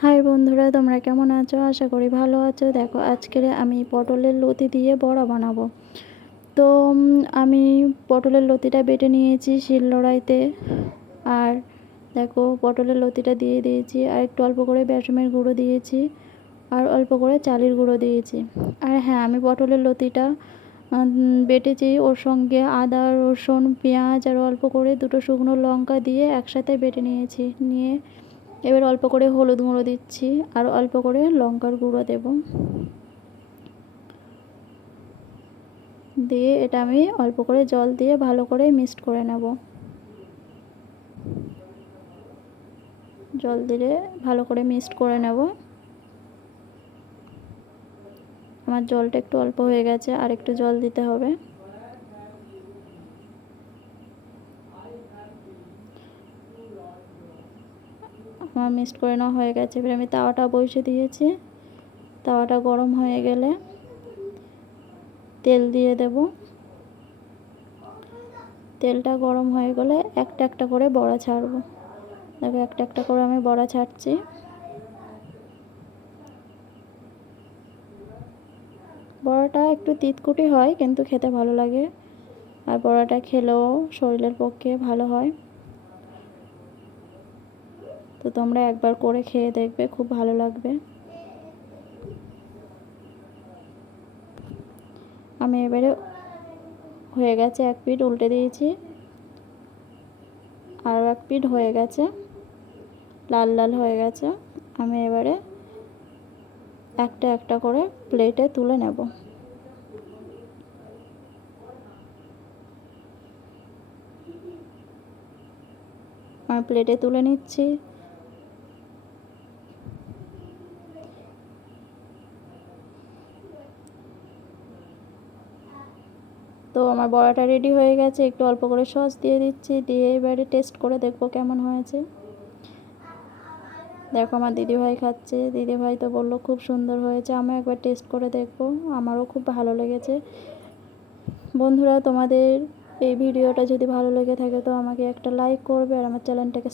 High বন্ধুরা, তোমরা কেমন আছো? আশা করি ভালো আছো। দেখো, আজকের আমি পটলের লতি দিয়ে বড়া বানাবো। তো আমি পটলের লতিটা বেটে নিয়েছি শিলনোড়াইতে। আর দেখো, পটলের লতিটা দিয়ে দিয়েছি, আর একটু অল্প করে বেসনের গুঁড়ো দিয়েছি, আর অল্প করে চালের গুঁড়ো দিয়েছি। আর হ্যাঁ, আমি পটলের লতিটা বেটেছি, ওর সঙ্গে আদা, রসুন, পেঁয়াজ আর অল্প করে দুটো শুকনো লঙ্কা দিয়ে একসাথে বেটে নিয়েছি। এবার অল্প করে হলুদ গুঁড়ো দিচ্ছি, আর অল্প করে লঙ্কার গুঁড়ো দেব। দিয়ে এটা আমি অল্প করে জল দিয়ে ভালো করে মিক্সড করে নেব। জল দিয়ে ভালো করে মিক্সড করে নেব। আমার জলটা একটু অল্প হয়ে গেছে, আর একটু জল দিতে হবে। আমার মিক্সড করে নেওয়া হয়ে গেছে। এবার আমি তাওয়াটা বসিয়ে দিয়েছি। তাওয়াটা গরম হয়ে গেলে তেল দিয়ে দেব। তেলটা গরম হয়ে গেলে একটা একটা করে বড়া ছাড়বো। দেখো, একটা একটা করে আমি বড়া ছাড়ছি। বড়াটা একটু তিতকুটি হয়, কিন্তু খেতে ভালো লাগে। আর বড়াটা খেলেও শরীরের পক্ষে ভালো হয়। তো তোমরা একবার করে খেয়ে দেখবে, খুব ভালো লাগবে। আমি এবারে হয়ে গেছে, এক পিঠ উল্টে দিয়েছি, আর এক পিঠ হয়ে গেছে, লাল লাল হয়ে গেছে। আমি এবারে একটা একটা করে প্লেটে তুলে নেব। আমি প্লেটে তুলে নিচ্ছি। তো আমার বড়াটা রেডি হয়ে গেছে। একটু অল্প করে সস দিয়ে দিচ্ছি, দিয়ে এবারে টেস্ট করে দেখবো কেমন হয়েছে। দেখো, আমার দিদিভাই খাচ্ছে। দিদিভাই তো বললো খুব সুন্দর হয়েছে। আমি একবার টেস্ট করে দেখবো, আমারও খুব ভালো লেগেছে। বন্ধুরা, তোমাদের এই ভিডিওটা যদি ভালো লেগে থাকে তো আমাকে একটা লাইক করবে, আর আমার চ্যানেলটাকে